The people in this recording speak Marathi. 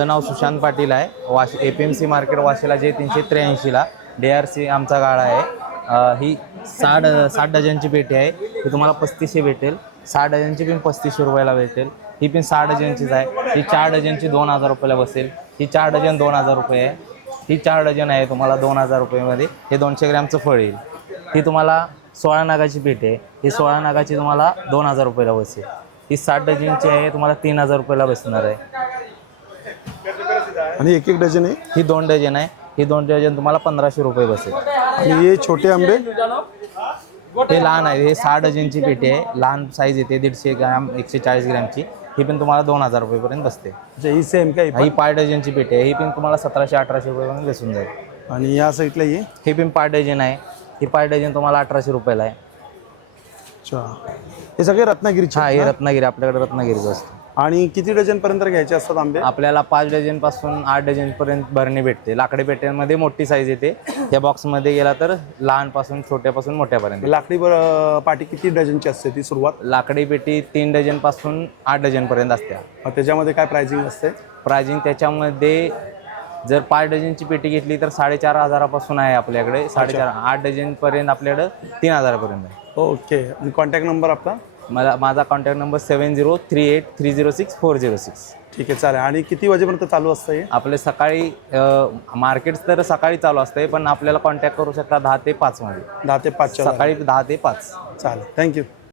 माझं नाव सुशांत पाटील आहे. APMC मार्केट वाशीला जे 383ला DRC आमचा गाळा आहे. ही 60 डझनची पेटी आहे. ही तुम्हाला 3500 भेटेल. 6 डझनची पण 3500 रुपयाला भेटेल. ही पण 6 डझनचीच आहे. ही 4 डझनची 2000 रुपयाला बसेल. ही 4 डझन 2000 रुपये आहे. ही 4 डझन आहे तुम्हाला 2000 रुपयामध्ये. हे 200 ग्रॅमचं फळ येईल. ही तुम्हाला 16 नागाची पेटी आहे. ही 16 नागाची तुम्हाला 2000 रुपयाला बसेल. ही 60 डझनची आहे तुम्हाला 3000 रुपयाला बसणार आहे. आणि एक डझन आहे. ही 2 डझन आहे. ही 2 डझन तुम्हाला 1500 रुपये बसेल. आणि हे छोटे आंबे हे लहान आहे. हे 6 डझनची पेटी आहे. लहान साईज येते 150 ग्रॅम 140 ग्रॅमची. ही पण तुम्हाला 2000 रुपयेपर्यंत बसते. ही सेम काय? ही 5 डझनची पेटी आहे. ही पण तुम्हाला 1700-1800 रुपयेपर्यंत बसून जाईल. आणि या साईडला ही पण 5 डझन आहे. ही 5 डझन तुम्हाला 1800 रुपयाला आहे. अच्छा, हे सगळे रत्नागिरीचे? हा, हे रत्नागिरी, आपल्याकडे रत्नागिरीचं असतं. आणि किती डझन पर्यंत घ्यायचे असतात आंबे? आपल्याला 5 डझनपासून 8 डझनपर्यंत भरणी भेटते. लाकडी पेट्यांमध्ये मोठी साईज येते. या बॉक्समध्ये गेला तर लहानपासून छोट्यापासून मोठ्यापर्यंत. लाकडी पाटी किती डझनची असते ती सुरुवात? लाकडी पेटी 3 डझनपासून 8 डझनपर्यंत असते. त्याच्यामध्ये काय प्राइसिंग असते? प्राइसिंग त्याच्यामध्ये जर 5 डझनची पेटी घेतली तर 4500 पासून आहे आपल्याकडे. 4.5 8 डझनपर्यंत आपल्याकडं 3000पर्यंत आहे. ओके. आणि कॉन्टॅक्ट नंबर आपला? माझा कॉन्टॅक्ट नंबर 7038306406. ठीक आहे, चालेल. आणि किती वाजेपर्यंत चालू असतं हे? आपले सकाळी मार्केट तर सकाळी चालू असते, पण आपल्याला कॉन्टॅक्ट करू शकता 10 ते 5 मध्ये. 10 ते 5? सकाळी 10 ते 5. चालेल, थँक्यू.